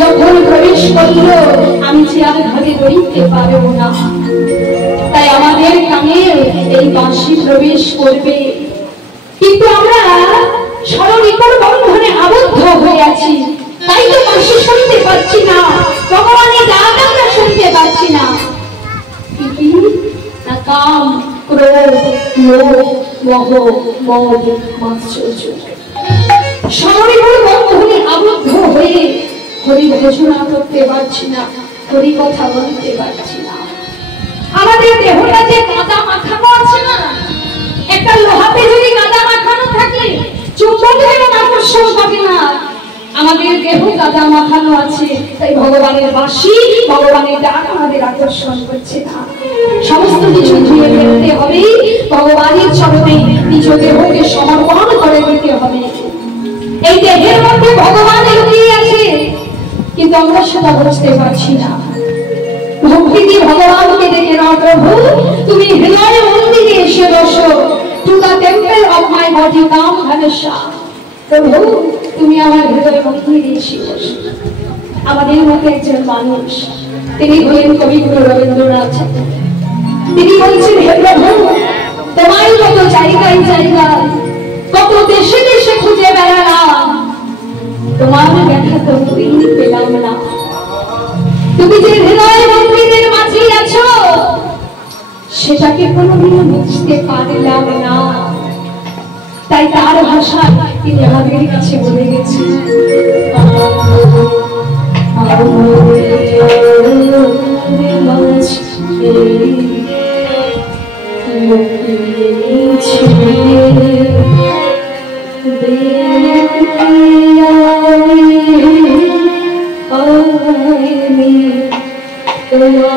যখন প্রবেশ করল আমি যে আর ঘরে রইতে পারব না, তাই আমাদের কানে এই বাঁশি প্রবেশ করবে। কিন্তু আমরা স্মরণিকর বন্ধনে আবদ্ধ হয়ে আছি, তাই তো বাঁশি শুনতে পাচ্ছি না, ভগবানের ডাক আমরা শুনতে পাচ্ছি না। কি না কাম, ক্রোধ, লোভ, মোহ, মদ, মাৎসর্য স্মরণিকর বন্ধনে আবদ্ধ হয়ে হরি ঘোষণা করতে পারছি না, হরি কথা বলতে পারছি না। আমাদের দেহটা যে কাদা মাখানো আছে না, একটা লোহাতে যদি কাদা মাখানো থাকে চুম্বকের আকর্ষণ পাবে না, আমাদের দেহ কাদা মাখানো আছে, তাই ভগবানের বাঁশি, ভগবানের ডাক আমাদের আকর্ষণ করছে না। সমস্ত কিছু ধুয়ে ফেলতে হবে, ভগবানের চরণে নিজ দেহকে সমর্পণ করে দিতে হবে। এই দেহের মধ্যে ভগবান লুকিয়ে আছে, কিন্তু আমরা সেটা বুঝতে পারছি না। ভক্তি দিয়ে ভগবানকে ডেকে নাও, প্রভু তুমি হৃদয় মন্দিরে এসে বসো। To the temple of my body come Ganesha. প্রভু তুমি আমার হৃদয় মন্দিরে এসে বসো। আমাদের মতো একজন মানুষ, তিনি হলেন কবিগুরু রবীন্দ্রনাথ। তিনি বলছেন, হে প্রভু তোমার মতো জায়গায় জায়গায় কত দেশে দেশে খুঁজে বেড়ালাম, তোমার দেখা তো পেলাম না। তুমি যে হৃদয় মন্দিরের মাঝে আছো সেটাকে কোনোদিন বুঝতে পারলাম না। তাই তার ভাষা তিনি আমাদের কাছে বলে গেছেন, Thank you.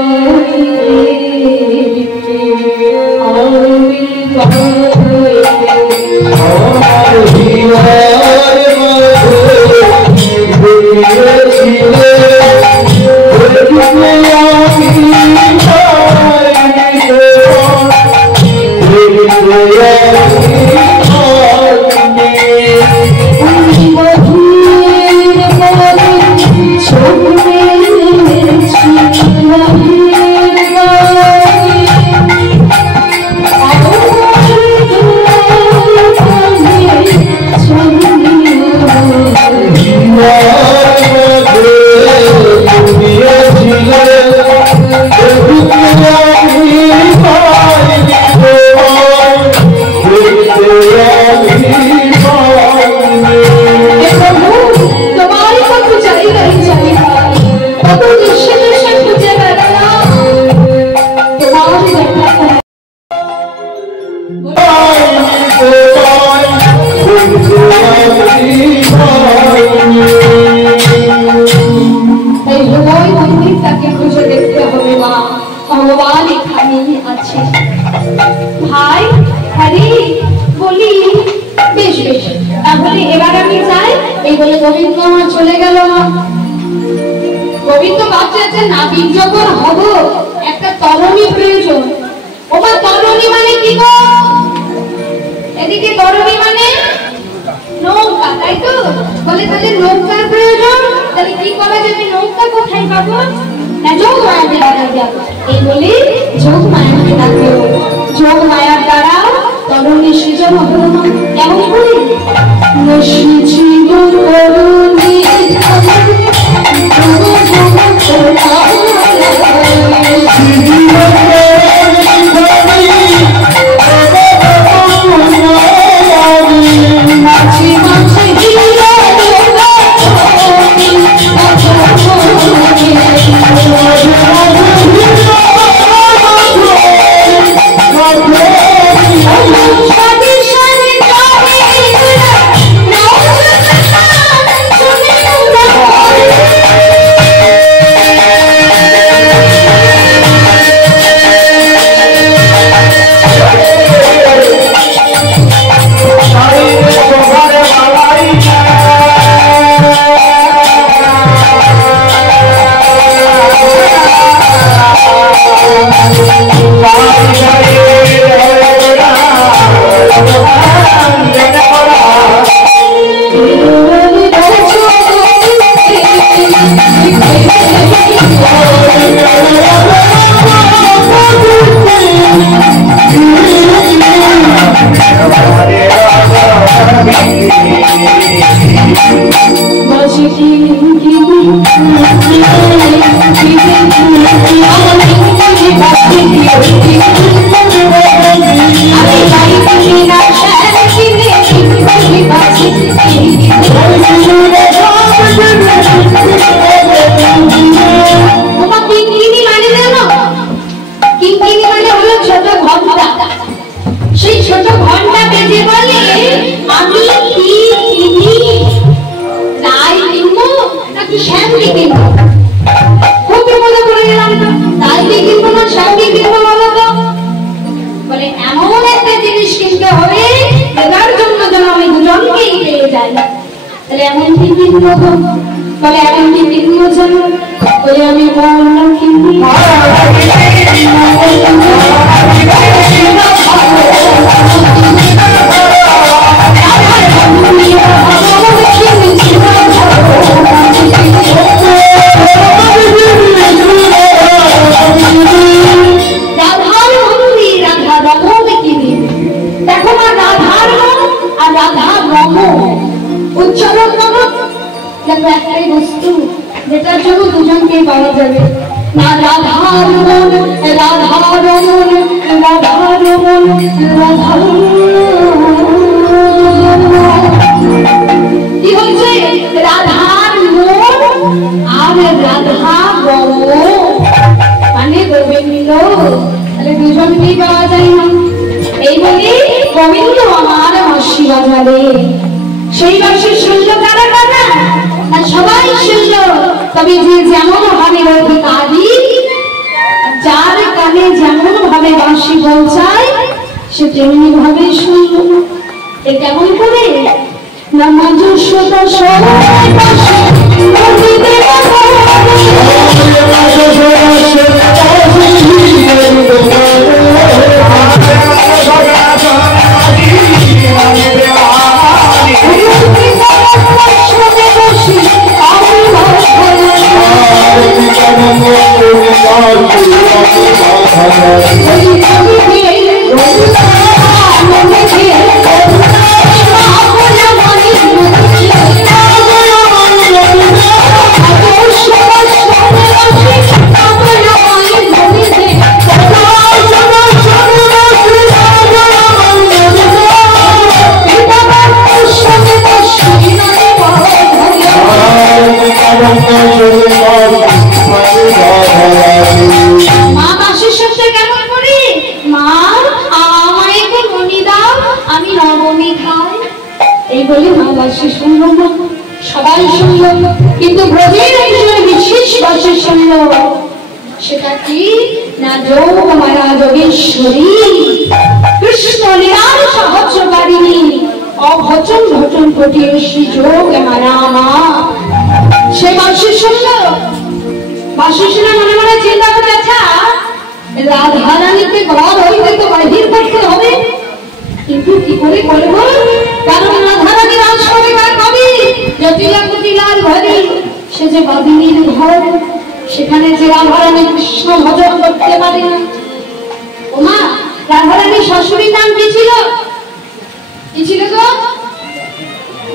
বাসে সেই ছোট ঘন্টা বেজে বলে আমি কি কিনি তাই কিনবো নাকি শ্যামলি কিনবো? খুব বিপদে পড়ে গেলাম। তাই কি কিনবো না শ্যামলি কিনবো বলো তো? বলে এমন একটা জিনিস কিনতে হবে এটার জন্য যেন আমি দুজনকেই পেয়ে যাই। তাহলে এমন কি কিনবো? বলে এমন কি কিনবো যেন? বলে আমি বললাম কিনবো একটাই বস্তু যেটার জন্য দুজনকে পাওয়া যাবে না। রাধার মন রাধার মন রাধার মন রাধার কি হচ্ছে? রাধার মন আর রাধা রম মানে গোবিন্দ, তাহলে দুজনকেই পাওয়া যায় না। এই বলে গোবিন্দ আমার হাসি বাজারে সেই বাসে শুনল কারা কারা না সবাই শুনল। তবে যে যেমন ভাবে অধিকারী যার কানে যেমন ভাবে বাঁশি পৌঁছায় সে তেমনি ভাবে শুনল। এ কেমন করে না মঞ্জুষতা সবাই বাঁশি সবাই শুনল। কিন্তু ব্রজের একজন বিশেষ বাসে শুনল। সেটা কি না যোগ মারা যোগেশ্বরী কৃষ্ণ লীলার সাহায্যকারিণী অভচন ভচন ঘটিয়ে শ্রী যোগ মারা মা সে বাসে শুনল। বাসে শুনে মনে মনে চিন্তা করে আচ্ছা রাধারানীকে ঘর হইতে তো বাহির করতে হবে, কিন্তু কি করে করবো? কারণ রাধারানী রাজ করে কবি জটিলা কুটিলার ঘরে সে যে বাদিনীর ঘর, সেখানে যে রাধারানী কৃষ্ণ ভজন করতে পারে না। ওমা রাধারানীর শাশুড়ির নাম কি ছিল? কি ছিল গো?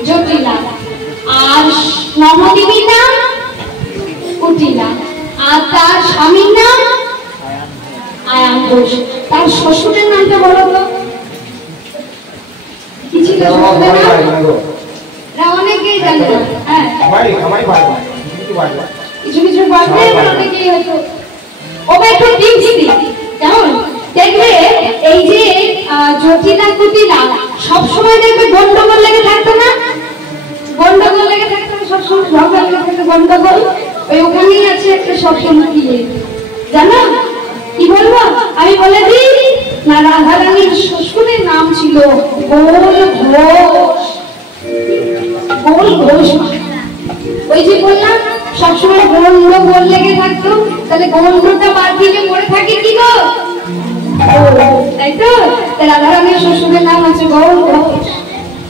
জটিলা। আর নবদেবীর নাম কুটিলা। আর তার স্বামীর নাম আয়ান ঘোষ। তার শ্বশুরের নামটা বলো তো কি ছিল? অনেকেই জানে না। হ্যাঁ কিছু কিছু গল্পে অনেকেই হয়তো ওটা একটু দিচ্ছি কেমন দেখবে। এই যে জটিলা কুটিলা সবসময় দেখবে গন্ডগোল লেগে থাকতো না? গন্ডগোল লেগে থাকতো সবসময়, ঝগড়া লেগে থাকতো গন্ডগোল। ওই ওখানেই আছে একটা সবসময় কি জানো কি বলবো আমি বলে দিই না। রাধারানীর শ্বশুরের নাম ছিল গোল ঘোষ। গোল ঘোষ ওই যে বললাম সবসময় গোল লেগে থাকতো, তাহলে গোলটা বাদ দিলে পড়ে থাকে কি গো? তাই তো রাধারানীর শ্বশুরের নাম আছে গোল ঘোষ।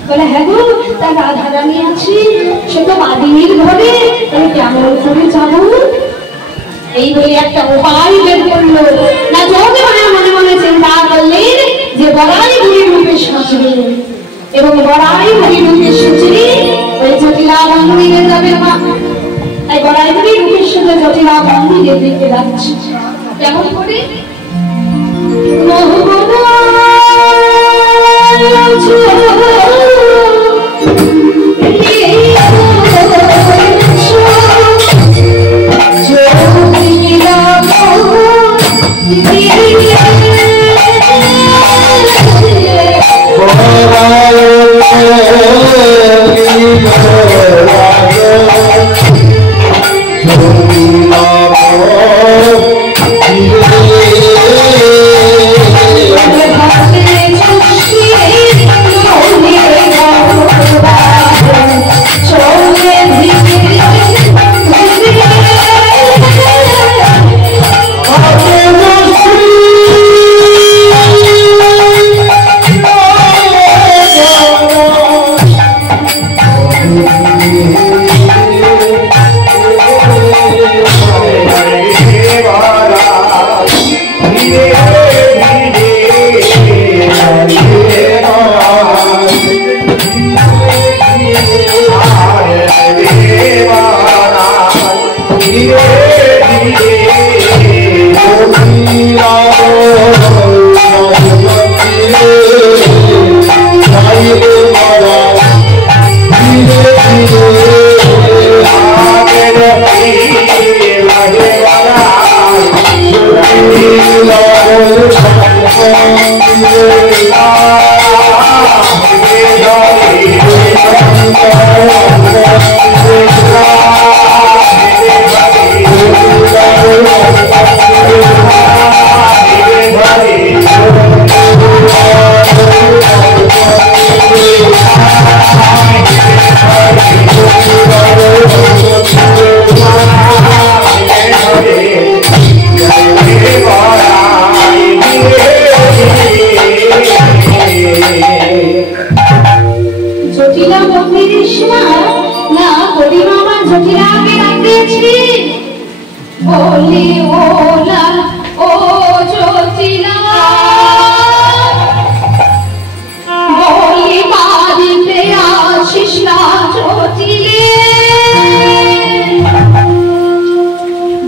বলে হ্যাঁ গো তার রাধারানী আছে, সে তো বাদিনীর ঘরে, আমি কেমন করে যাবো? এই বলে একটা উপায় বের করলো না। যোগে মনে মনে চিন্তা করলেন যে বড়াই বুড়ি রূপে সাজবে এবং বড়াই বুড়ি রূপে সুচরি ওই জটিলা জটিলা মন্দিরে যাবে মা, তাই বলাই দেবী রূপের সাথে জটিলা মন্দিরের দিকে যাচ্ছে। কেমন করে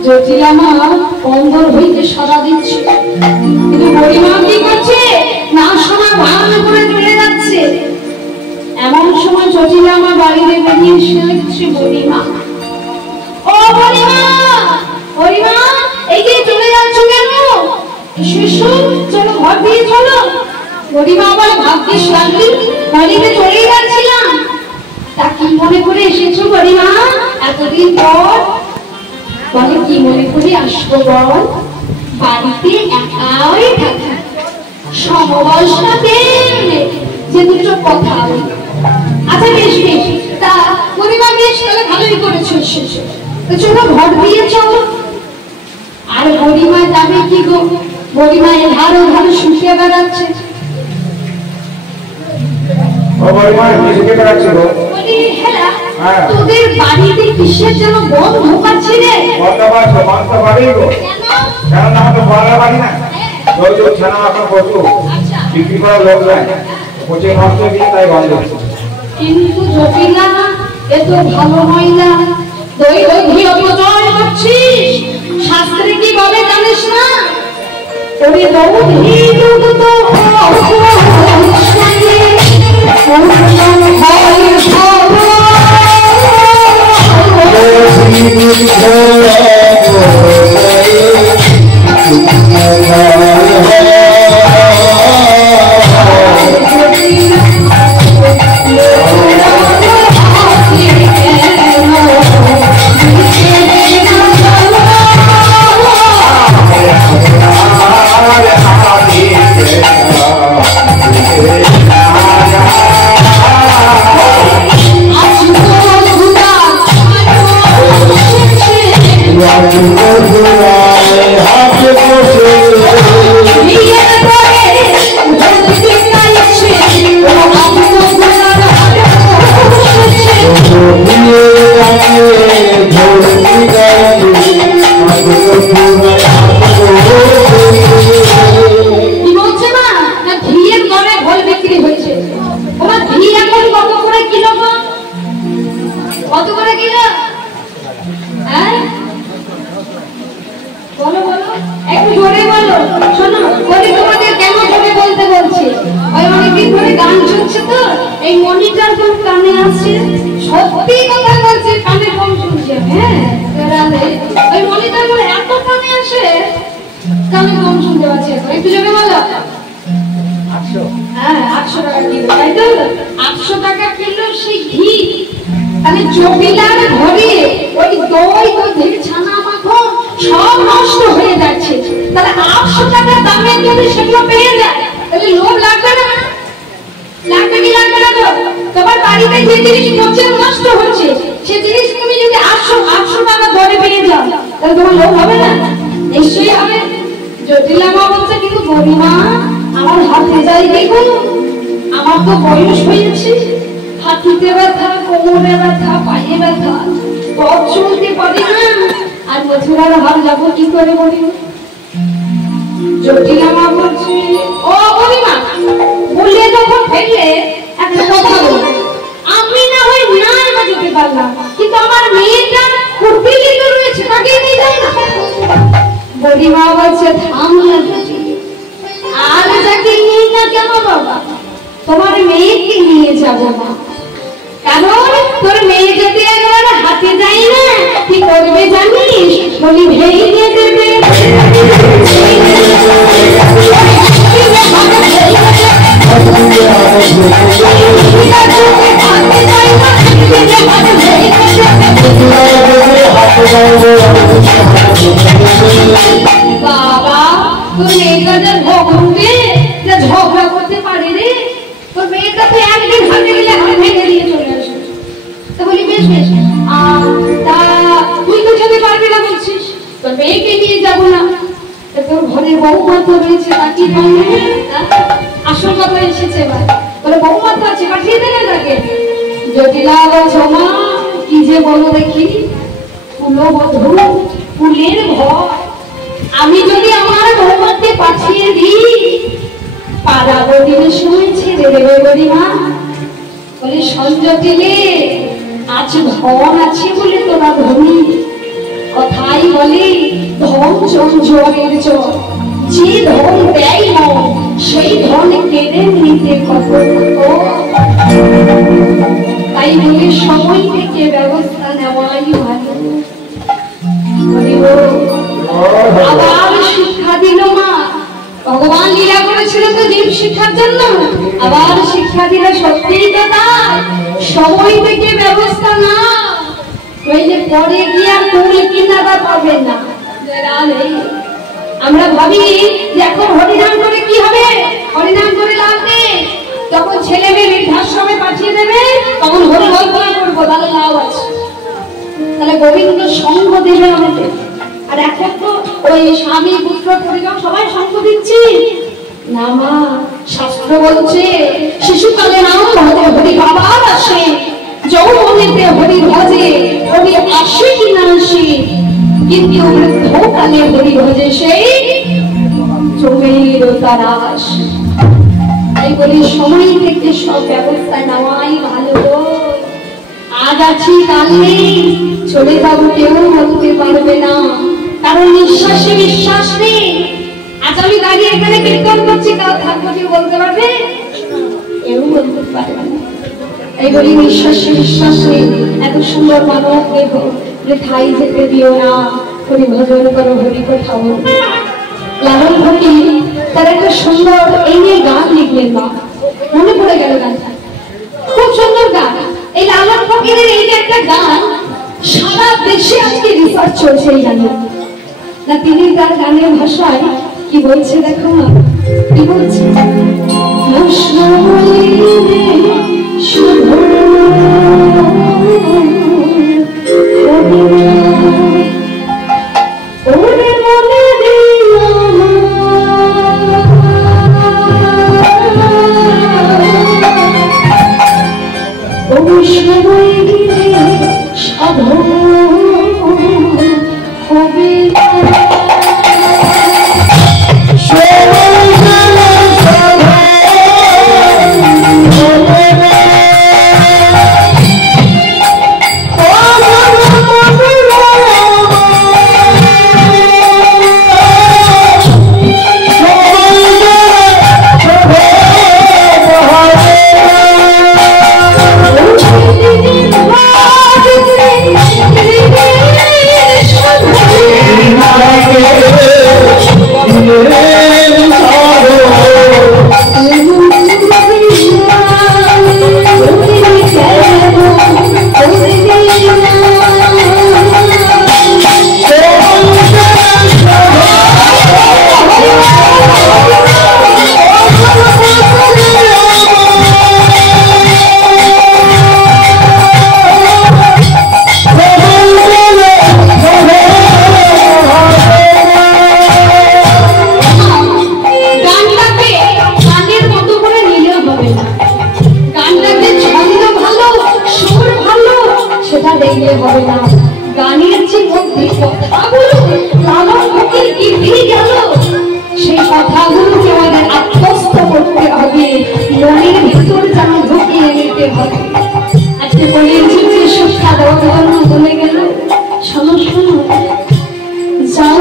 জটিলা মা অন্দর হইতে সারা দিচ্ছে, কিন্তু গরিমা কি করছে না শোনা ভান করে চলে যাচ্ছে। এমন সময় জটিলা মা বাড়িতে বেরিয়ে এসে দেখছে গরিমা, ও গরিমা, গরিমা এই যে চলে যাচ্ছ কেন? এসো চলো ঘর দিয়ে চলো। গরিমা আবার ভাবতে লাগলি বাড়িতে চলেই যাচ্ছিলাম। তা কি মনে করে এসেছো গরিমা এতদিন পর? বলে কি মনে করে আসবো বল, বাড়িতে একাই থাকি, সমবয়সটাতে যে দুটো কথা। আচ্ছা বেশ বেশ, তা গরিমা বেশ তাহলে ভালোই করেছো এসেছো, তো চলো ঘর দিয়ে চলো। আর গরিমা যাবে কি গো, গরিমা এধারো ধারে শুকিয়ে বেড়াচ্ছে। তোদের বাড়িতে কিসের যেন বন ঢোকাচ্ছি রে? কিন্তু জটিলা এত ভালো মহিলা, দই দই ঘি অপচয় করছিস, শাস্ত্রে কি বলে জানিস না? ওরে দুধ ঘি দুধ তো হ্যাঁ বলো বলো, একটু জোরে বলো। শোনো বলি, তোমাদের কেন জোরে বলতে বলছি, ওই অনেকদিন ধরে গান চলছে তো, এই মনিটর খুব কানে আসছে, সত্যি কথা বলছি, কানে কম শুনছি। হ্যাঁ ওই মনিটর গুলো এত কানে আসে, কানে কম শুনতে পাচ্ছি। একটু জোরে বলো। হ্যাঁ 800 টাকা কিলো, তাই তো? 800 টাকা কিলো সেই ঘি, তাহলে জটিলার ঘরে ওই দই দই ছানা মাখন সব নষ্ট হয়ে যাচ্ছে। তাহলে 800 টাকা দামে যদি সেগুলো পেয়ে যায়, তাহলে লোভ লাগবে না? লাগবে কি লাগবে না? তোমার বাড়িতে যে জিনিস পচে নষ্ট হচ্ছে, সে জিনিস তুমি যদি 800 টাকা দরে পেয়ে যাও, তাহলে তোমার লোভ হবে না? নিশ্চয়ই হবে। জটিলা মা বলছে, কিন্তু গরিমা আমার হাতে যাই দেখুন, আমার তো বয়স হয়েছে, হাঁটুতে ব্যথা, কোমরে ব্যথা, পায়ে ব্যথা, পথ চলতে পারি না, আর মথুরার হাল যাবো কি করে বলি? জটিলা মা বলছে, ও গরিমা বললে যখন ফেললে একটা কথা বল, আমি না হয় না যেতে পারলাম, কিন্তু আমার মেয়েটা কুটিলিত রয়েছে, তাকে নিয়ে যাই না। গরিমা বলছে, থাম না জটিলা, আর যাকে নিয়ে না কেন বাবা, তোমার মেয়েকে নিয়ে যাবো না, কারণ তোর মেয়ে যদি একবার হাতে যায় না, কি করবে জানিস? বলি ভেঙে দেবে। বাবা তোর মেয়েটা যা ভগবে, যা ঝগড়া করতে পারে রে, তোর মেয়েটা তো একদিন হাতে গেলে হাত ভেঙে দিয়ে চলে আসে। তো বলি বেশ বেশ, তা তুই তো যেতে পারবি না বলছিস, তোর মেয়েকে নিয়ে যাবো না, তোর ঘরে বৌমা তো রয়েছে, তাকে আসল কথা এসেছে এবার, বলে বৌমা তো আছে, পাঠিয়ে দেবে তাকে। জটিলা বলছো, মা কি যে বলো দেখি, কুলবধূ ফুলের ঘর, আমি যদি আমার বৌমাকে পাঠিয়ে দিই, পাড়া বদিনের সময় ছেড়ে দেবে গরিমা? বলে সঞ্জটিলে আজ ধন আছে বলে তোরা ধনী, কথাই বলে ধন জোয়ারের জল, যে ধন দেয় মন, সেই ধন কেড়ে নিতে কত। তাই বলে সময় থেকে ব্যবস্থা নেওয়াই ভালো। আবার শিক্ষা দিল মা, ভগবান লীলা করেছিল তো জীব শিক্ষার জন্য, আবার শিক্ষা দিল, সত্যিই তো তাই, সময় থেকে ব্যবস্থা না, নইলে পরে গিয়ে আর কুল কিনারা পাবেন না। আমরা ভাবি যে এখন হরিনাম করে কি হবে, হরিনাম করে লাভ নেই, যখন ছেলে মেয়ে বৃদ্ধাশ্রমে পাঠিয়ে দেবে তখন হরি কল্পনা করবো, তাহলে লাভ আছে, তাহলে গোবিন্দ সঙ্গ দেবে আমাদের। আর এখন তো ওই স্বামী পুত্র পরিজন সবাই সঙ্গ দিচ্ছি না মা, শাস্ত্র বলছে শিশুকালে নাম ভজে হরি বাবার আসে, যৌবনেতে হরি ভজে হরি আসে কি না আসে, কিন্তু বৃদ্ধকালে হরি ভজে সেই চোখের তারাস। তাই বলি সময় থেকে সব ব্যবস্থা নেওয়াই ভালো। আজ আছি কাল নেই, চলে যাবো কেউ বলতে পারবে না, কারণ নিঃশ্বাসে বিশ্বাস নেই। আজ আমি দাঁড়িয়ে এখানে কীর্তন করছি, কাল থাকবো কেউ বলতে পারবে? কেউ বলতে পারবে না। এই বলি নিঃশ্বাসে বিশ্বাস নেই, এত সুন্দর মানব দেহ ঠাই যেতে দিও না, হরি ভজন করো, হরি কথা বলো। লালন ফকির তার একটা সুন্দর এই নিয়ে গান লিখলেন, মা মনে পড়ে গেল গানটা, খুব সুন্দর গান। এই লালন ফকিরের এই যে একটা গান, সারা দেশে আজকে রিসার্চ চলছে এই গানে না, তিনি তার গানের ভাষায় কি বলছে দেখো না, কি বলছে, Oh, না গানের যে মধ্যে কথাগুলো লালন ফকির গিয়ে গেল সেই কথাগুলোকে আমাদের আত্মস্থ করতে হবে মনের ভিতর যেন ঢুকিয়ে নিতে হবে আজকে মনের জীবনে শিক্ষা দেওয়ার জন্য বলে গেল শোনো শোনো যাও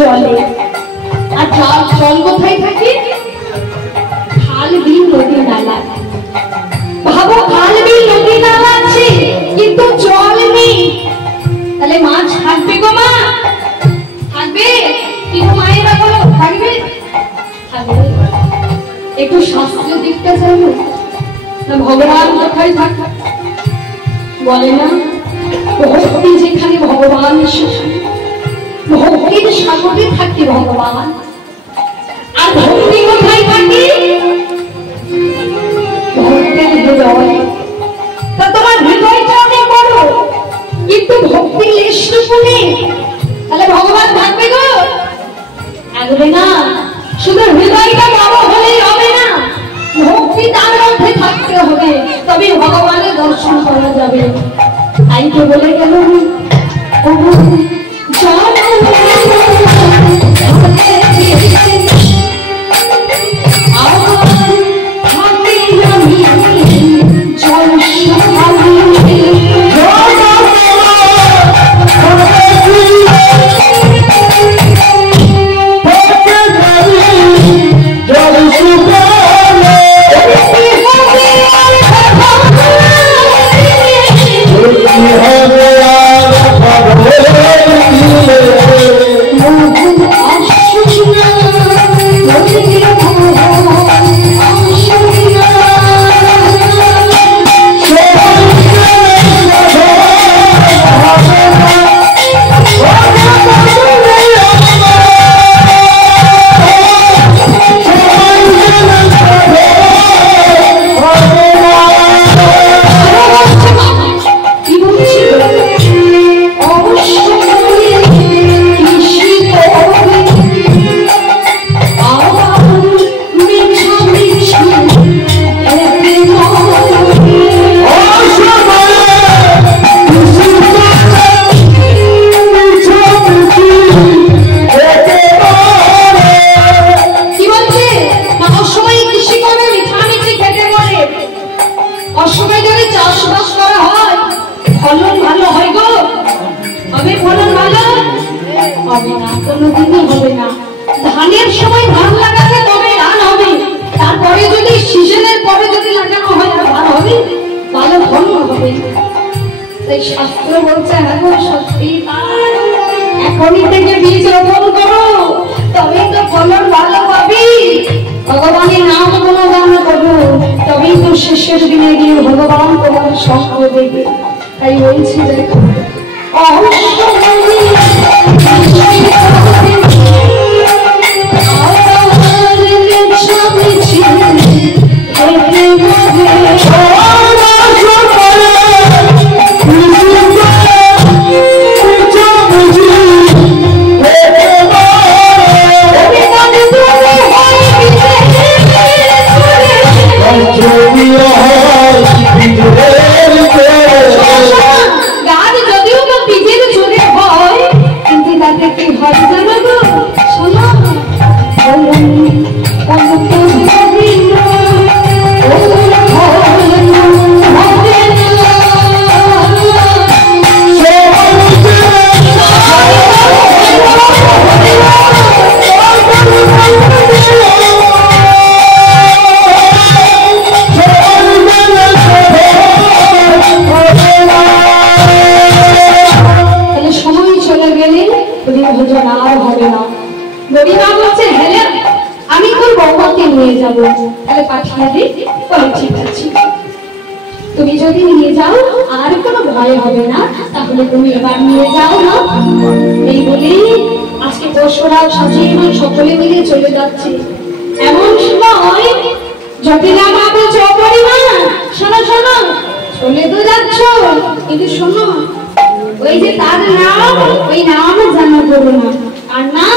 জলে আর জল কোথায় থাকে খাল বিল নদী নালা ভাবো খাল বিল নদী নালা আছে কিন্তু জল নেই তাহলে মাছ থাকবে গো মা থাকবে কিন্তু মায়েরা বলো থাকবে থাকবে একটু শাস্ত্রীয় দিকটা জানো না ভগবান কোথায় থাকে বলে না ভক্তি যেখানে ভগবান সেখানে ভক্তির সাগরে থাকে ভগবান আর ভক্তি কোথায় থাকে ভক্তের হৃদয় তা তোমার হৃদয়টা অনেক বড় কিন্তু ভক্তি লেশটুকু নেই তাহলে ভগবান থাকবে গো থাকবে না শুধু হৃদয়টা বড় হলেই হবে না ভক্তি তার মধ্যে থাকতে হবে তবে ভগবানের দর্শন করা যাবে তাই তো বলে গেল ধানের সময় ধান লাগাতে তবে ধান হবে তারপরে যদি সিজনের পরে যদি লাগানো হয় আর ধান হবে ভালো ফলন হবে তাই শাস্ত্র বলছে এখন সত্যি এখনই থেকে বীজ রোপণ করো তবেই তো ফলন ভালো পাবি ভগবানের নাম গুণগান করো তবেই তো শেষের দিনে গিয়ে ভগবান তোমার সঙ্গ দেবে তাই বলছি দেখো আমি তোর বৌমাকে নিয়ে যাবো তাহলে পাঠিয়ে দিই ঠিক আছে তুমি যদি নিয়ে যাও আর কোনো ভয় হবে না, তাহলে তুমি এবার নিয়ে যাও না। এই বলেই আজকে পরশুরাও সাজিয়ে সকলে মিলে চলে যাচ্ছে। এমন সময় জটিলা মা বলছে, অপরিমা শোনো শোনো, চলে তো যাচ্ছ, কিন্তু শোনো ওই যে তার নাম, ওই নাম জানা করবো না। আর না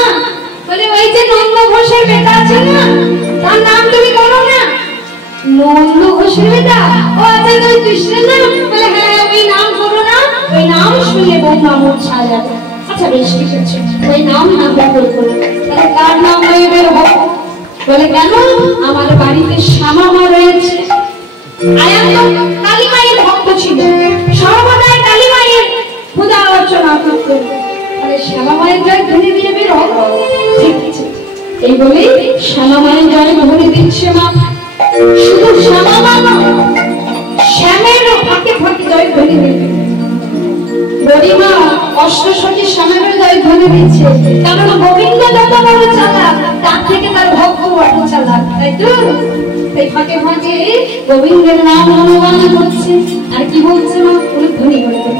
বলে ওই যে নন্দ ঘোষের বেটা আছে না, তার নাম তুমি করো না। নন্দ ঘোষের বেটা? ও আচ্ছা, তুই কৃষ্ণের নাম? বলে হ্যাঁ, ওই নাম করো না, ওই নাম শুনলে বৌমা মোট ছা যাবে। আচ্ছা বেশ ঠিক আছে, ওই নাম নামটা করবো। তাহলে কার নাম হয়ে বের হবো? বলে কেন, আমার বাড়িতে শ্যামা মা রয়েছে। আয়ান তো কালী মায়ের ভক্ত ছিল, সর্বদাই কালী মায়ের পূজা অর্চনা করত। তাহলে শ্যামা মায়ের জয় ধ্বনি দিয়ে বের হবো। ঠিক আছে, এই বলে শ্যামা মায়ের জয় ধ্বনি দিচ্ছে মা। শুধু শ্যামা মা নয়, শ্যামেরও ফাঁকে ফাঁকে জয় ধ্বনি দিবে। গরিমা অষ্টসখী শ্যামের জয় ধ্বনি দিচ্ছে, কারণ গোবিন্দ যত বড় চালাক, তার থেকে তার ভক্ত বড় চালাক, তাই তো? তাই ফাঁকে ফাঁকে গোবিন্দের নাম অনুগান করছে। আর কি বলছে না, উনি ধ্বনি করবে,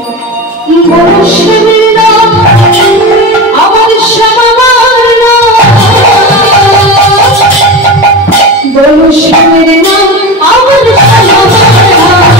বড় শ্যামের নাম আমার শ্যামা মার নাম, বড় শ্যামের নাম আমার শ্যামা মার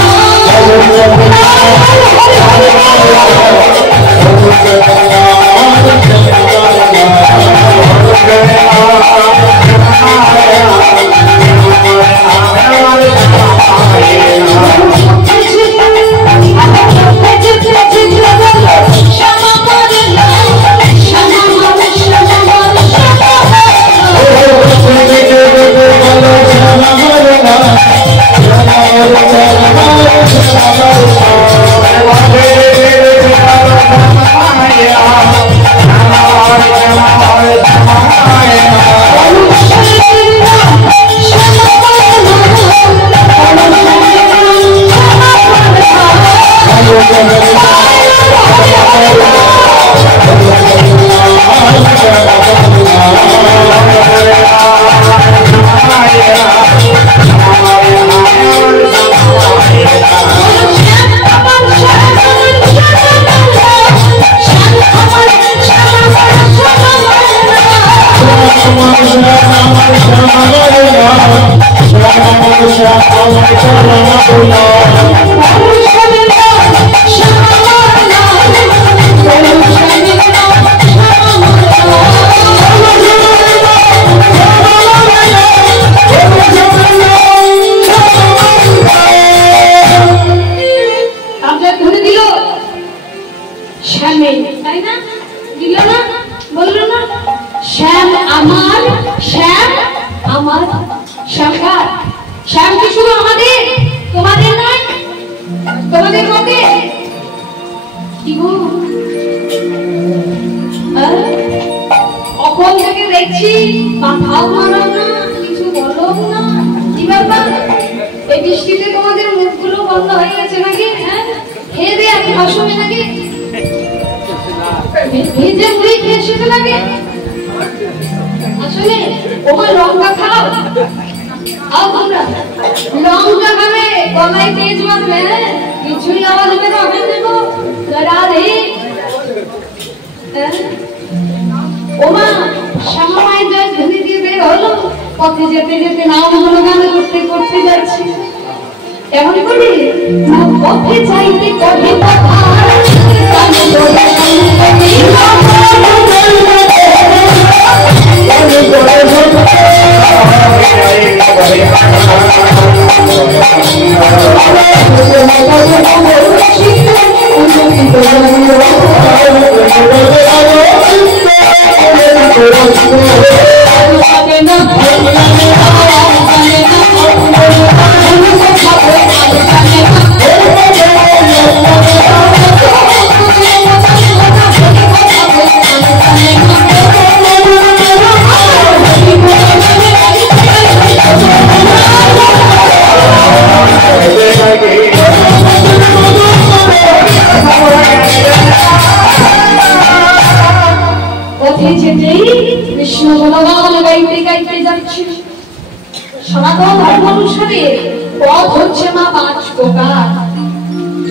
পথ হচ্ছে মা 5 প্রকার।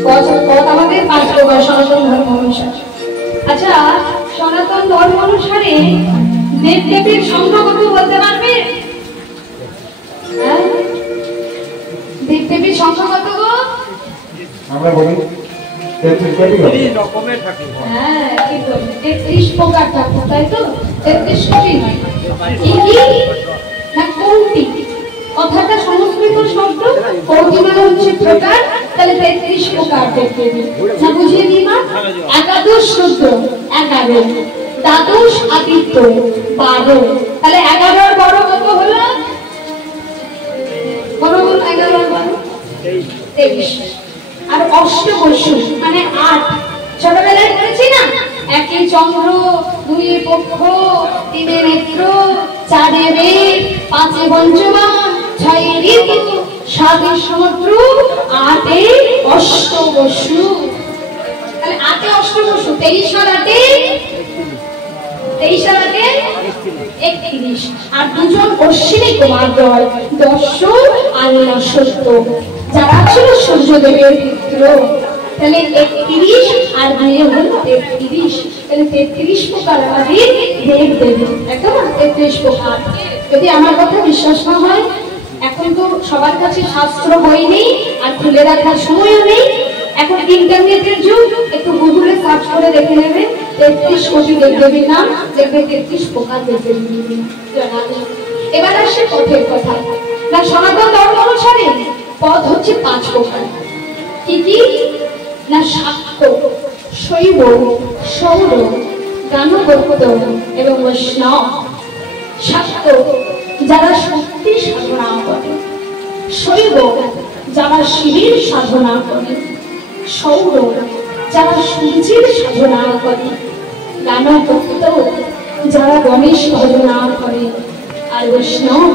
পথ আমাদের 5 প্রকার সনাতন ধর্ম অনুসারে। আচ্ছা, সনাতন ধর্ম অনুসারে দেবদেবীর সংখ্যা কত বলতে পারবে? দেবদেবীর সংখ্যা কত গো? আমরা বলি 33 রকমের ঠাকুর। হ্যাঁ, ঠিক বলেছেন, 33 প্রকার ঠাকুর, তাই তো? 33 কোটি নয়, কি না কোটি। কথাটা সংস্কৃত শব্দ, কোটি মানে হচ্ছে প্রকার, তাহলে 33 প্রকার দেবদেবী। না বুঝিয়ে দিই মা? একাদশ রুদ্র 11, দ্বাদশ আদিত্য 12, তাহলে 11 আর 12 কত হলো? বড় বল, 11 আর 12 23। আর অষ্টবসু মানে 8, ছোটবেলায় পড়েছি না, 1 চন্দ্র, 2 পক্ষ, 3 নেত্র, 4 বেদ, 5 পঞ্চবান, 6 ঋতু, 7 সমুদ্র, 8 অষ্টবসু। তাহলে 8 অষ্টবসু, 23 আর 8 31। আর 2জন অশ্বিনী কুমারদ্বয়, দর্শ আর নক্ষত্র, যারা ছিল সূর্যদেবের পুত্র। তাহলে 31 আর 2 হলো 33, তাহলে 33 প্রকার আমাদের দেবদেবী, একদম 33 প্রকার। যদি আমার কথা বিশ্বাস না হয়, এখন তো সবার কাছে শাস্ত্র বই নেই আর তুলে রাখার সময়ও নেই, এখন ইন্টারনেটের যুগ, একটু গুগলে সার্চ করে দেখে নেবে 33 কোটি দেবদেবীর নাম, দেখবে 33 প্রকার দেবদেবীর নাম। এবার আসে পথের কথা। না সনাতন ধর্ম অনুসারে পথ হচ্ছে 5 প্রকার। কি কি? না শাক্ত, শৈব, সৌর, গানভক্ত এবং বৈষ্ণব। শাক্ত যারা শক্তি সাধনা করে, শৈব যারা শিবের সাধনা করে, সৌর যারা সূর্যের সাধনা করে, গানভক্ত যারা গণেশ ভজনা করে, আর বৈষ্ণব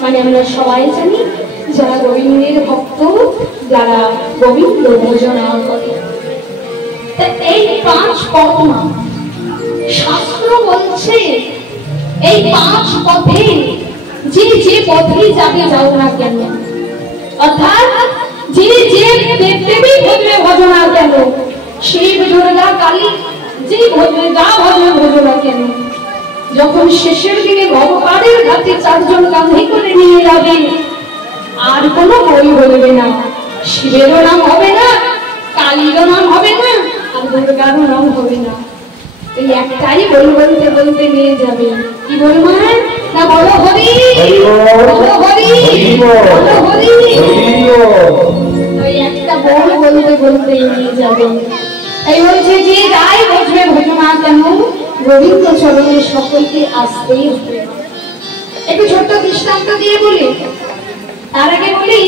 মানে আমরা সবাই জানি যারা গোবিন্দের ভক্ত, যারা গোবিন্দ ভজনা করে। এই 5 পথ শাস্ত্র বলছে, এই 5 পথে যে যে পথে যাবে যাও না কেন, অর্থাৎ যে যে দেবদেবী ভজনে ভজনা কেন, শিব দুর্গা কালী যে ভজনে যা ভজনে ভজনা কেন, যখন শেষের দিনে ভগবানের ঘাটে 4 জন কাঁধে করে নিয়ে যাবে, আর কোনো বই বলবে না, শিবেরও নাম হবে না, কালীরও নাম হবে না, আর দুর্গারও নাম হবে না। এই একটাই বলতে বলতে নিয়ে যাবে। কি বলবো না? বলো হরি, বলো হরি, বলো হরি। ওই একটা বলতে বলতে নিয়ে যাবে। তাই বলছে যে যাই বসবে ঘটনা কেন, গোবিন্দ চরণে সকলকে আসতেই হবে। একটু ছোট্ট দৃষ্টান্ত দিয়ে বলি, তার আগে বলি,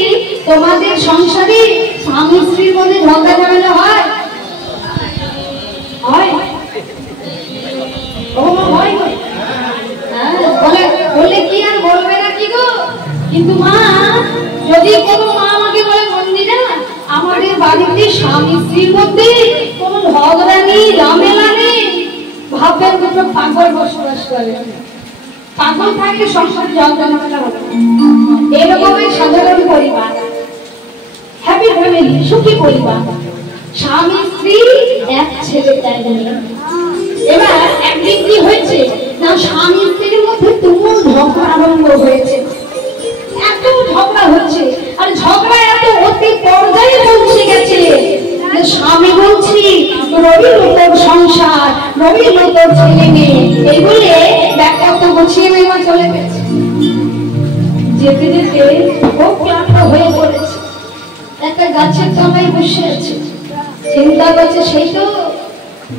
তোমাদের সংসারে স্বামী স্ত্রীর মধ্যে ঝগড়া ঝামেলা হয়? বলে কি আর বলবে না কি গো? কিন্তু মা, যদি কোনো মা আমাকে বলে মন্দিরা আমাদের বাড়িতে স্বামী স্ত্রীর মধ্যে কোনো ঝগড়া নেই, ঝামেলা নেই, ভাববেন দুটো পাগল বসবাস করে। পাগল থাকলে সংসার ঝগড়া হবে। এরকমই সাধারণ পরিবার, হ্যাপি ফ্যামিলি, সুখী পরিবার, স্বামী স্ত্রী, 1 ছেলে 1 মেয়ে। এবার একদিন কি হয়েছে না, স্বামী স্ত্রীর মধ্যে তুমুল ঝগড়া আরম্ভ হয়েছে, এত ঝগড়া হচ্ছে, আর ঝগড়া এত অতি পর্যায়ে পৌঁছে গেছে, স্বামী বলছি রবিল তোর সংসার, রবিল তোর ছেলে মেয়ে, এই বলে ব্যাপারটা গুছিয়ে নেওয়া চলে গেছে। যেতে যেতে খুব ক্লান্ত হয়ে পড়েছে, একটা গাছের তলায় বসে আছে, চিন্তা করছে সেই তো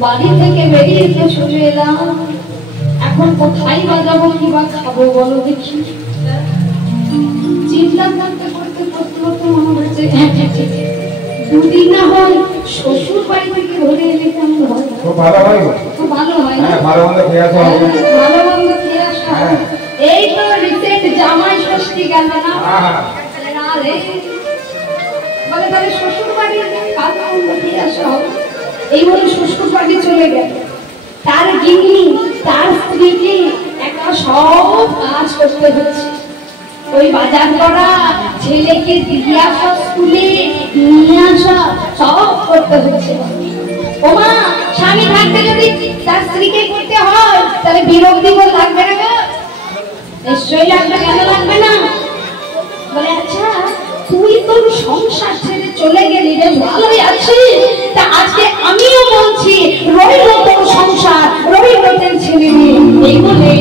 বাড়ি থেকে বেরিয়ে তো চলে এলাম, এখন কোথায় বাজাবো কি বা খাবো বলো দেখি। চিন্তা করতে করতে করতে করতে মনে হচ্ছে 2 দিন না হয় শ্বশুর বাড়ি থেকে ধরে এলে কেমন হয়? খুব ভালো হয়, খুব ভালো হয় না? ভালো মন্দ খেয়ে আসা হবে, ভালো মন্দ খেয়ে আসা। এই তো রিসেন্ট জামাই ষষ্ঠী গেল না, বলে তাহলে শ্বশুর বাড়ি ভালো মন্দ খেয়ে আসা হবে। এই বলে শ্বশুর বাড়ি চলে গেল, তার গিন্নি তার স্ত্রীকে একটা সব কাজ করতে হচ্ছে। ওই বাজার করা, ছেলেকে দিয়ে আসা স্কুলে, নিয়ে আসা, সব করতে হচ্ছে। ওমা, স্বামী থাকতে যদি তার স্ত্রীকে করতে হয় তাহলে বিরক্তি লাগবে না? নিশ্চয়ই লাগবে, কেন লাগবে না? বলে আচ্ছা তুই তোর সংসার ছেড়ে চলে গেলি, বেশ ভালোই আছিস, তা আজকে আমিও বলছি রইল তোর সংসার, রইল তোর ছেলে মেয়ে। এই বলে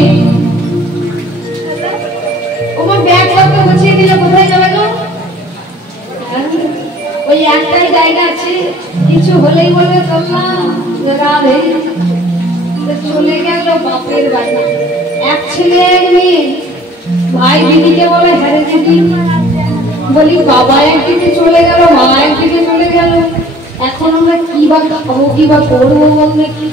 ওমা ব্যাগ কত গুছিয়ে দিলে কোথায় যাবে গো? ওই একটাই জায়গা আছে, কিছু হলেই বলবে চললাম, চলে গেল বাপের বাড়ি। এক ছেলে এক মেয়ে, ভাই দিদিকে বলে হ্যাঁ দিদি, বলি বাবা একদিকে চলে গেল, মা একদিকে চলে গেল, এখন আমরা কি বা খাবো, কি বা করবো বলবে কি?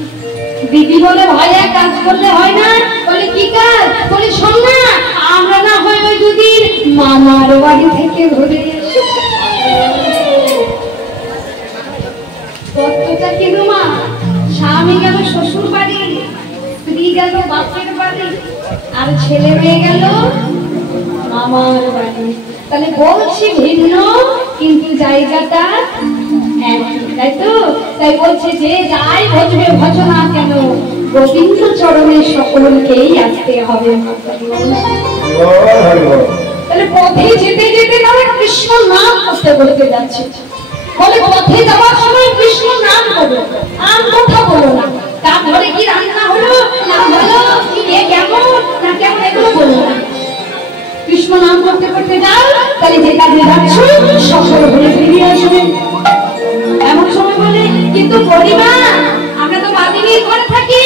দিদি বলে ভাই এক কাজ করলে হয় না? বলে কি কাজ? বলি শোন না, আমরা না হয় ওই দুদিন মামার বাড়ি থেকে ঘুরে এসে তত্ত্বটা কি গো মা? স্বামী গেল শ্বশুর বাড়ি, স্ত্রী গেল বাপের বাড়ি, আর ছেলে মেয়ে গেল মামার বাড়ি। তাহলে বলছি ভিন্ন কিন্তু জায়গাটা একই, তাই তো? তাই বলছে যে যাই ভজবে ভজনা কেন, গোবিন্দ চরণে সকলকেই আসতে হবে। তাহলে পথে যেতে যেতে তারা কৃষ্ণ নাম করতে বলতে যাচ্ছে। বলে পথে যাওয়ার সময় কৃষ্ণ নাম করো, আর কথা বলো না। তার ঘরে কি রান্না হলো না হলো, কে কেমন না কেমন, এগুলো বলো না। কৃষ্ণ নাম করতে করতে যাও, তাহলে যে কাজে যাচ্ছ সফল হয়ে ফিরে আসবে। এমন সময় বলে কিন্তু পরিমা, আমরা তো বাদিনীর ঘরে থাকি,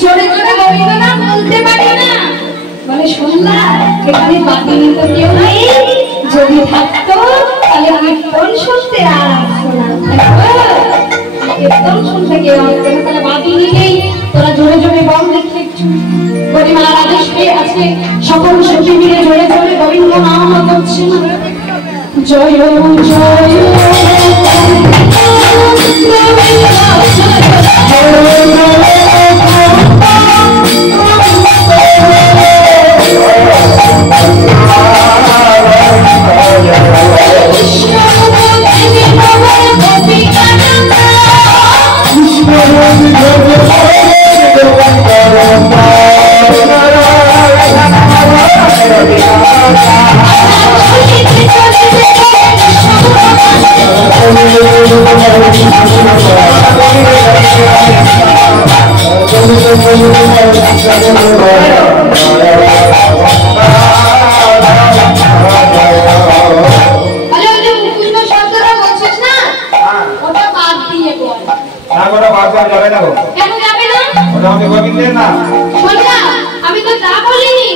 জোরে জোরে গোবিন্দ নাম বলতে পারি না। বলে শুনলা, এখানে বাদিনী তো কেউ নেই, যদি থাকতো তাহলে কীর্তন শুনতে আর আসতো না। কীর্তন শুনতে কেউ আসতো না, তাহলে বাদিনী নেই, তোরা জোরে জোরে বল দেখি একটু। পরিমার আদেশ পেয়ে আজকে সকল সখী মিলে জোরে জোরে গোবিন্দ নাম করছে। জয় জয় আমি তো তা বলিনি,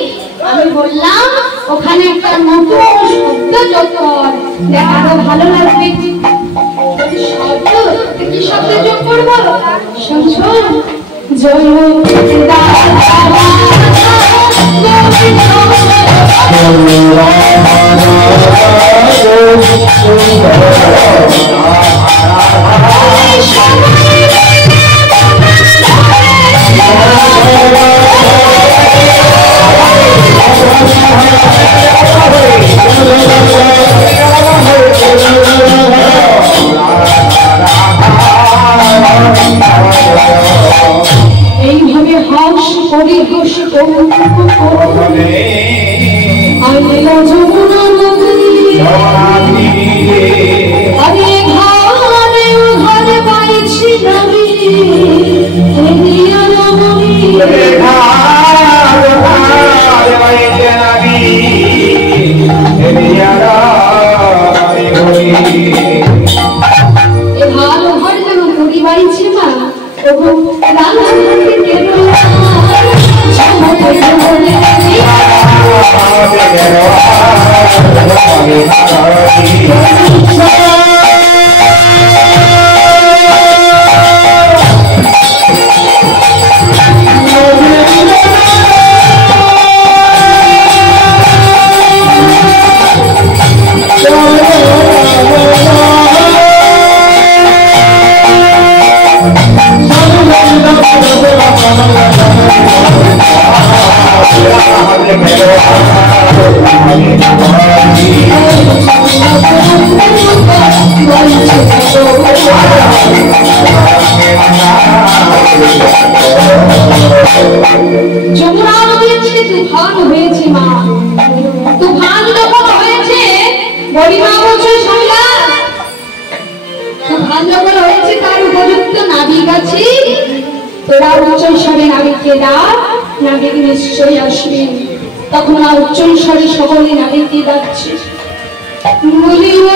আমি বললাম ওখানে একটা নতুন শব্দ যোগ কর, আরো ভালো লাগবে। শব্দ কি শব্দ যোগ করবো? শোন শোন, জয় এইভাবে হাস করি হাস যমুনা নদী, আরে ঘরে ঘরে পাইছি নবী, ভালো ঘর যেন পুরি পাইছি মা, যমুনা নদীর ছেলে তুফান হয়েছে মা, তুফান যখন হয়েছে গরিমা বলছে শুনলা, তুফান যখন হয়েছে তার উপযুক্ত নাবিক আছে, তোরা উচ্চস্বরে নাবিককে ডাক, নাবিক নিশ্চয়ই আসবে। তখন আর উচ্চস্বরে সকলে নাবিককে ডাকছে, বলিব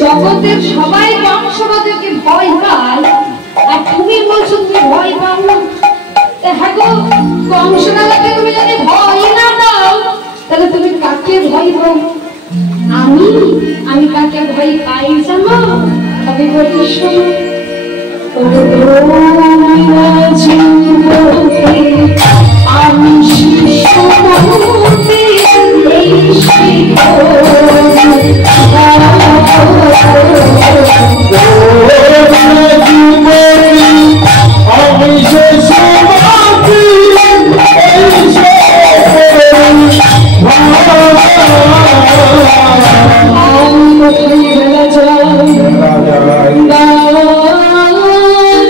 জগতের সবাই বংশগতকে ভয় পায়, আর তুমি বলছো তুমি ভয় পাও না। হ্যাঁ গো, বংশগতকে তুমি যদি ভয় না পাও তাহলে তুমি কাকে ভয় পাও? আমি কাকে ভয় পাই জানো? তবে বলি শোনো, আমি শিশু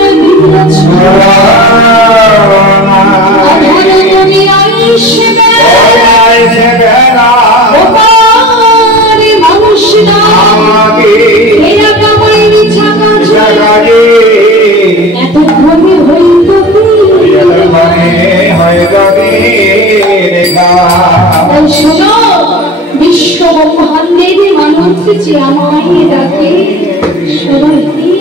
এই এসেছি আমায় ডাকে সবাই বলি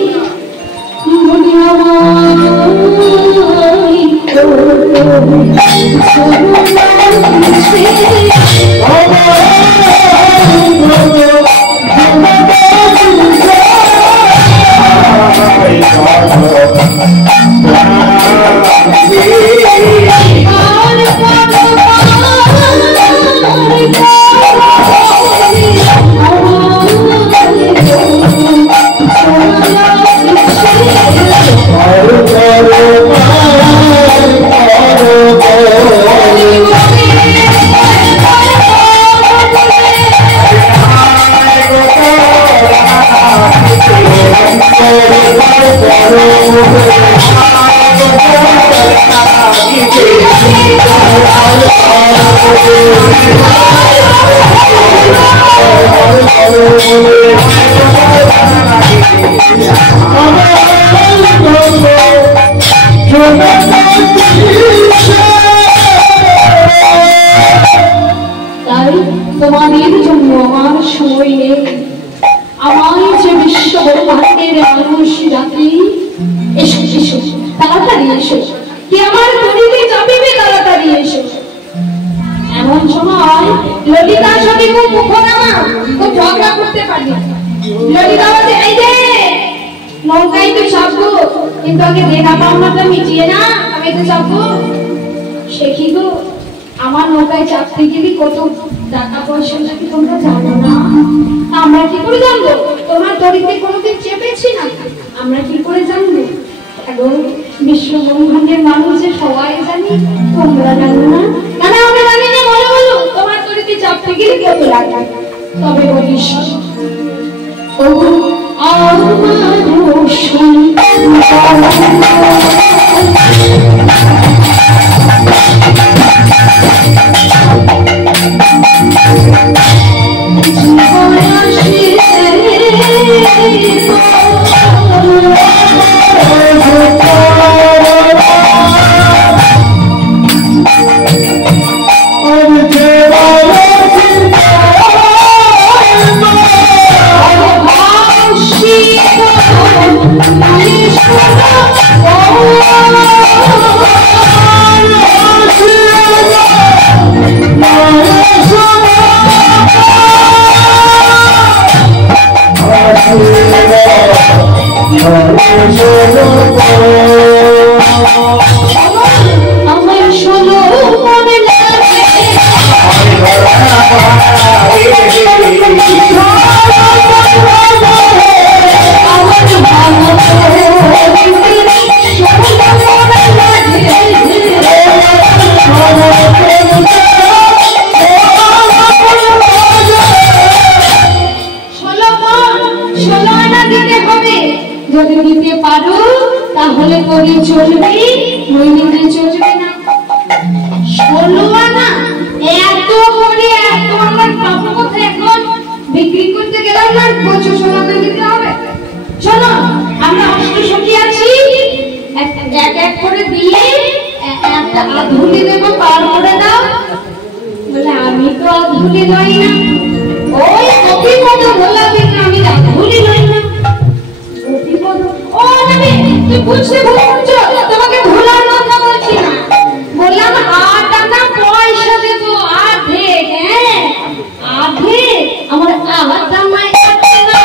তোমাদের জন্য আমার সময় নেই। আমায় যে বিশ্ব ব্রহ্মাণ্ডের মানুষ ডাকি এসো এসো তাড়াতাড়ি এসো, কি আমার গরিবে চাপিবে তাড়াতাড়ি এসো। এমন সময় ললিতার সঙ্গে খুব মুখনামা খুব ঝগড়া করতে পারি। ললিতা বলছে এই যে নৌকায় তো চাপবো, কিন্তু আগে দেনা পাওনাটা মিটিয়ে না, আমি তো চাপবো। সে কি গো, আমার নৌকায় চাপতে গেলে কত টাকা পয়সা নাকি তোমরা জানো না? আমরা কি করে জানবো? তোমার দড়িতে কোনোদিন চেপেছি না, আমরা কি করে জানবো? এখন বিশ্ব ব্রহ্মাণ্ডের মানুষ যে সবাই জানি, তোমরা জানো না? কেন আমরা জানি না? বলো বলো, তোমার দড়িতে চাপতে গেলে কত লাগে? তবে বলিস ও আমার যদি দিতে পারো তাহলে করে চলবে, নইলে চলবে না। 16 আনা এত করে এত আমার পাবো কোথায়? এখন বিক্রি করতে গেলাম না, প্রচুর সোনা দিতে হবে। চলো আমরা অষ্টসখী আছি, এক এক করে দিয়ে একটা আধুলি দেবো, পার করে দাও। বলে আমি তো আধুলি নই না, ওই কপি মতো বললাম আমি আধুলি নই না। ও নবী, তুই বুঝতে ভুল করছো, তোমাকে ভুলার কথা বলছি না, বললাম 8 আনা পয়সা দেবো আধেক। হ্যাঁ আধেক, আমার আবার দামাই আছে না।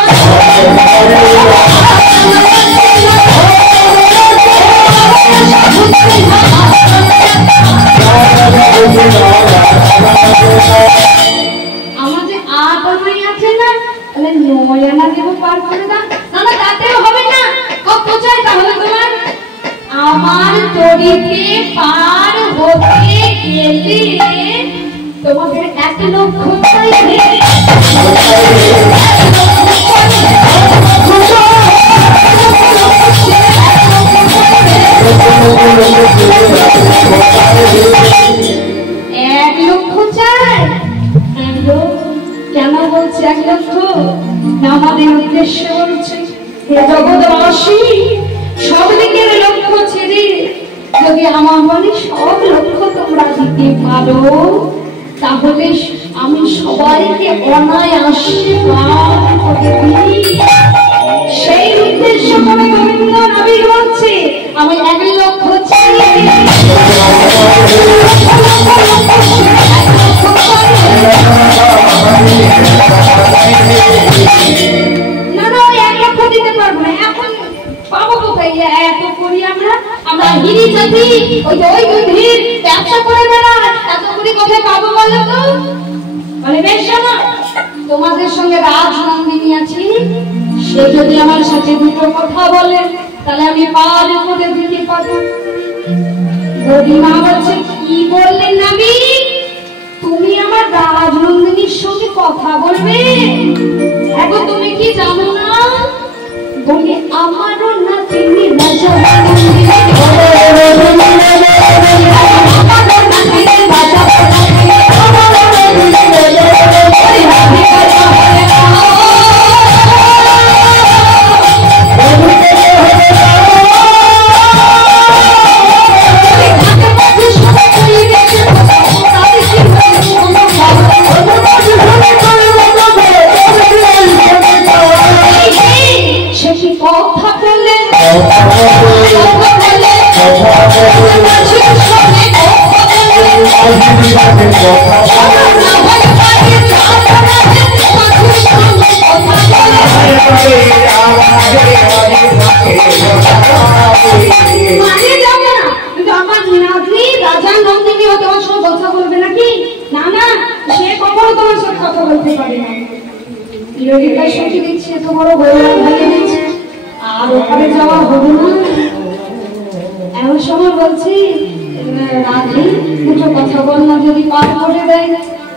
আমাদের 8 আনাই আছে না, তাহলে 9 আনা দেবো, পার করে দাও। না না তাতেও হবে না, কত চাই তাহলে তোমার? আমার দড়িতে পার হতে গেলে তোমাদের 1 লক্ষ চাইবে। কেন বলছে 1 লক্ষ? আমাদের উদ্দেশ্য বলছে জগৎবাসী সব দিকের লক্ষ্য ছেড়ে যদি আমার মনে সব লক্ষ্য তোমরা দিতে পারো, তাহলে আমি সবাইকে অনায়াসে সে যদি আমার সাথে দুটো কথা বলে তাহলে আমি পার করে দিতে পারবো। গরিমা বলছে, কি বললেন নাবি? তুমি আমার রাজনন্দিনীর সঙ্গে কথা বলবে? এখন তুমি কি জানো না? বলে আমারও না তিনি রাজা আর ওখানে যাওয়া হবে না। এমন সময় বলছি, রাধে দুটো কথা বল না, যদি পার করে দেয়।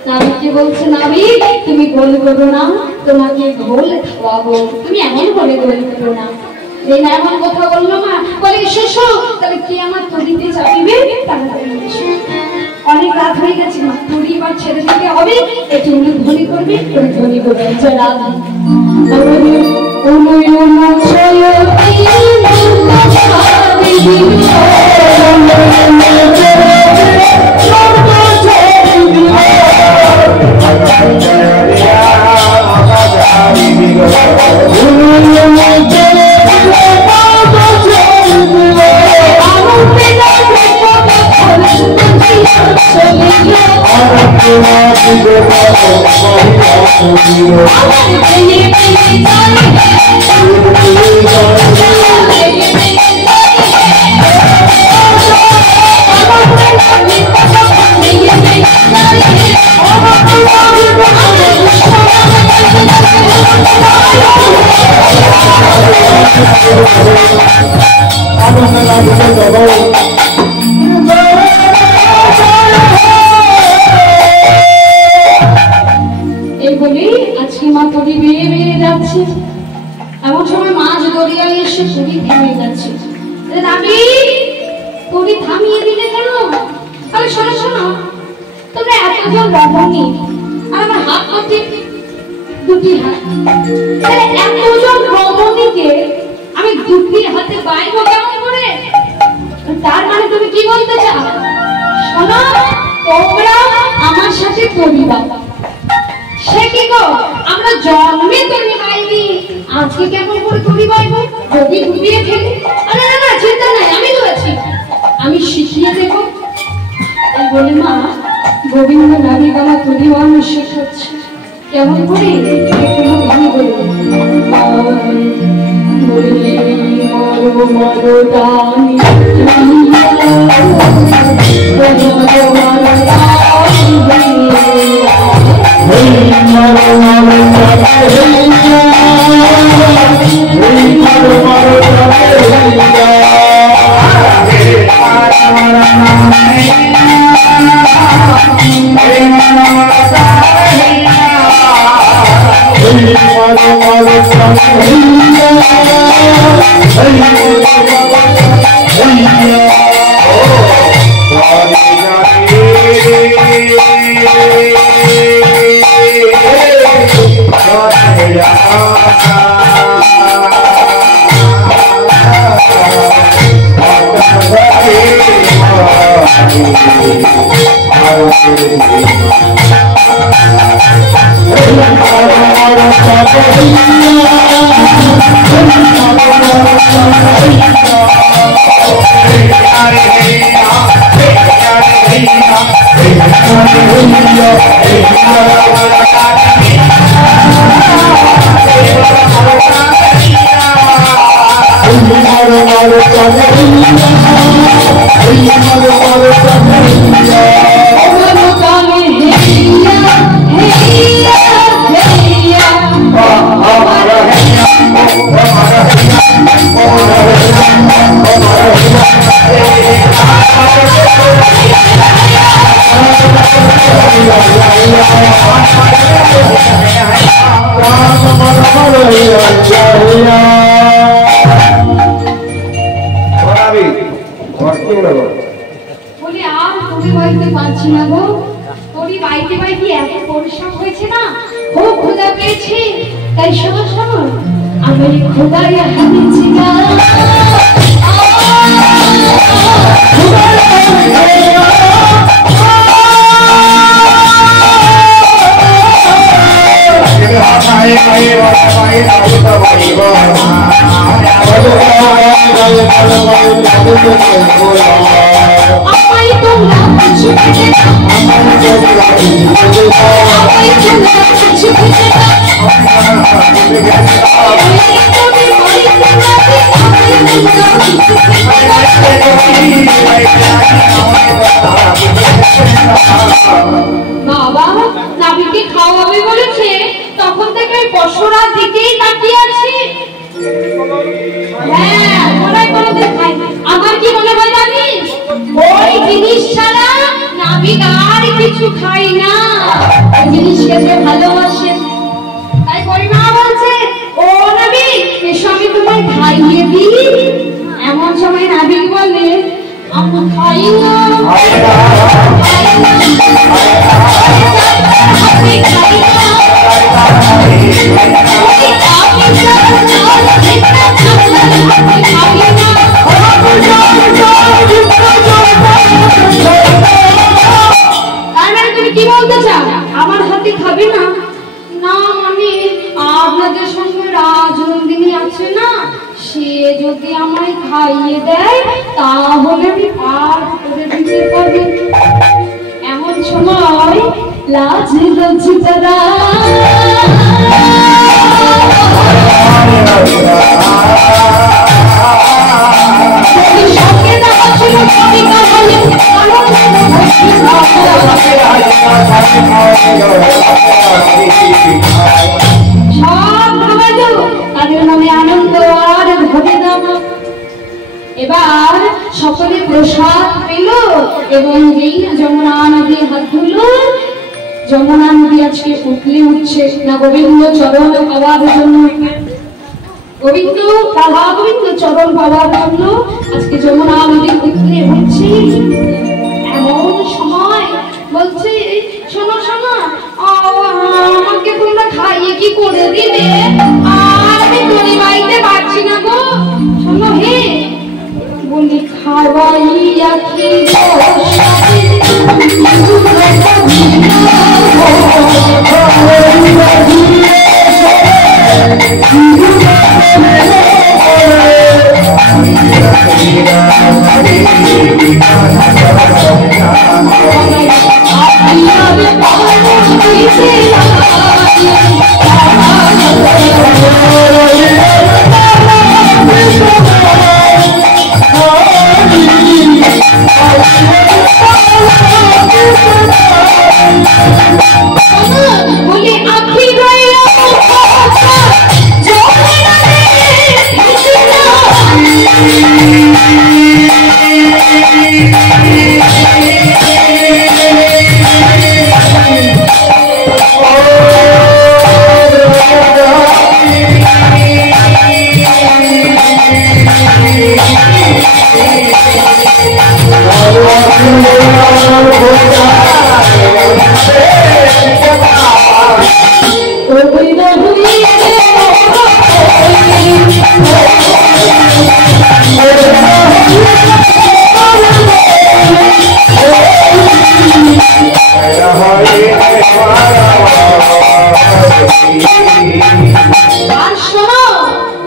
নাবিককে বলছে, নাবিক তুমি গোল করো না, তোমাকে ঘোল খাওয়াবো। তুমি এমন বলে গোল করো না। এই না এমন কথা বললো মা, বলে এসো, তাহলে কে আমার তরিতে চাপিবে? অনেক রাত হয়ে গেছে মা, তরি এবার ছেড়ে দিতে হবে। একটু ধ্বনি করবে, ধ্বনি করবে রাধে এমন সময় মাছ দরিয়ায় এসে তরি থেমে যাচ্ছে। তরি থামিয়ে দিলে কেন? তাহলে শোনো শোনো, তোমরা এতজন রমণী আর আমার হাত করতে দুটি হাত, তাহলে এতজন রমণীকে আমি দুটি হাতে বাইব কেমন করে? তার মানে তুমি কি বলতে চাও? শোনো, তোমরা আমার সাথে তরি বাবা। সে কি গো, আমরা জন্মে তরি বাইনি, আজকে কেমন করে তরি বাইব? যদি ডুবিয়ে ফেলি? আরে না না, চিন্তা নাই, আমি তো আছি, আমি শিখিয়ে দেবো। এই বলে মা গোবিন্দ নাবিক আমার তরি বানানো শেখাচ্ছে। কেমন করে? আমি বলবো, তাই শোনো শোনো, আমি খোদাই হারিয়েছি গা আমায় তোমরা কিছু পেতে আমায় তোমরা কিছু পেতে বাবা নাবিকে খাওয়াবে বলেছে, তখন থেকে ওই পরশুরার দিকেই তাকিয়ে আছি। হ্যাঁ ওরাই কোনোদিন খাই। আমার কি মনে হয় জানিস, ওই জিনিস ছাড়া নাবিক আর কিছু খাই না। ওই জিনিস খেতে ভালোবাসে, তাই পরিমা বলছে, ও নাবিক এসো আমি তোমায় খাইয়ে দিই। এমন সময় নাবিক বলে, আমি খাই না তুমি কি বলতে চাও? আমার হাতে খাবে না? না মানে আপনাদের সঙ্গে রাজনন্দিনী আছে না, সে যদি আমায় খাইয়ে দেয় তাহলে আমি পার করে দিতে পারি। এমন সময় লাজ লজ্জিতরা সঙ্গে দেখা ছিল কবিতা বলে সব খাওয়ালো, তাদের মনে আনন্দ আর ঘটে দাম। এবার সকলে প্রসাদ পেল এবং যেই যমুনা নদী হাত ধরল, যমুনা নদী আজকে উঠলে উঠছে না গোবিন্দ চরণ পাওয়ার জন্য, গোবিন্দ রাধা গোবিন্দ চরণ পাওয়ার জন্য আজকে যমুনা নদী উঠলে উঠছে। এমন সময় বলছে, শোনো শোনো, আমাকে তোমরা খাইয়ে কি করে দিলে, আর আমি দড়ি বাইতে পারছি না গো। শোনো হে বলি, খাওয়াইয়া কি বলি আখি রইল আর শোনো,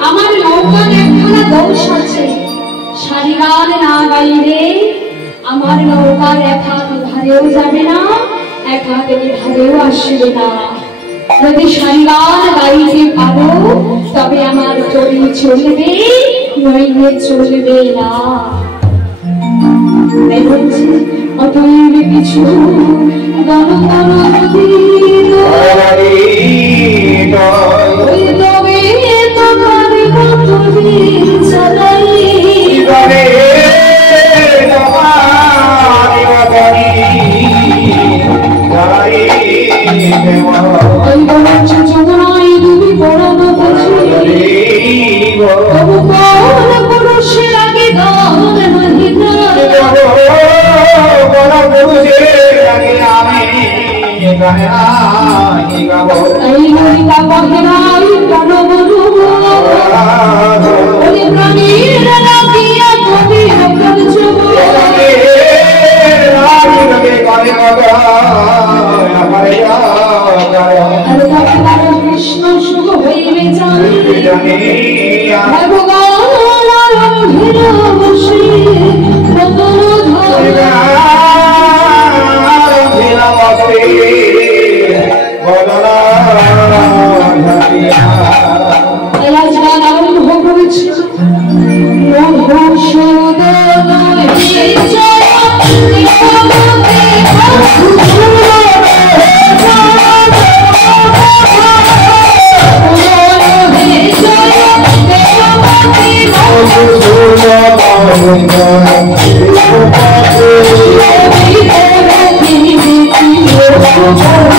আমার নৌকার একখানা দোষ আছে, সারি গান না গাইলে আমার নৌকার এক হাত ধারেও যাবে না, এক হাত ধারেও আসবে না। যদি সারি গান গাইতে পারো তবে আমার চলি চলবে, নইলে চলবে না। তাই বলছি, অতএব কিছু গণ গণ নদীর ওই তবে তোমার কতদিন চালাই ওই বরঞ্চ যমুনায় ডুবি পড়ব বুঝি, তবু কোন পুরুষের আগে গান নাহি তাই নলিকা বহে নাই জানি ভগবান আরম্ভের বসে বদন ধরা রাজগান আরম্ভ করেছে মধুসূদন Oh,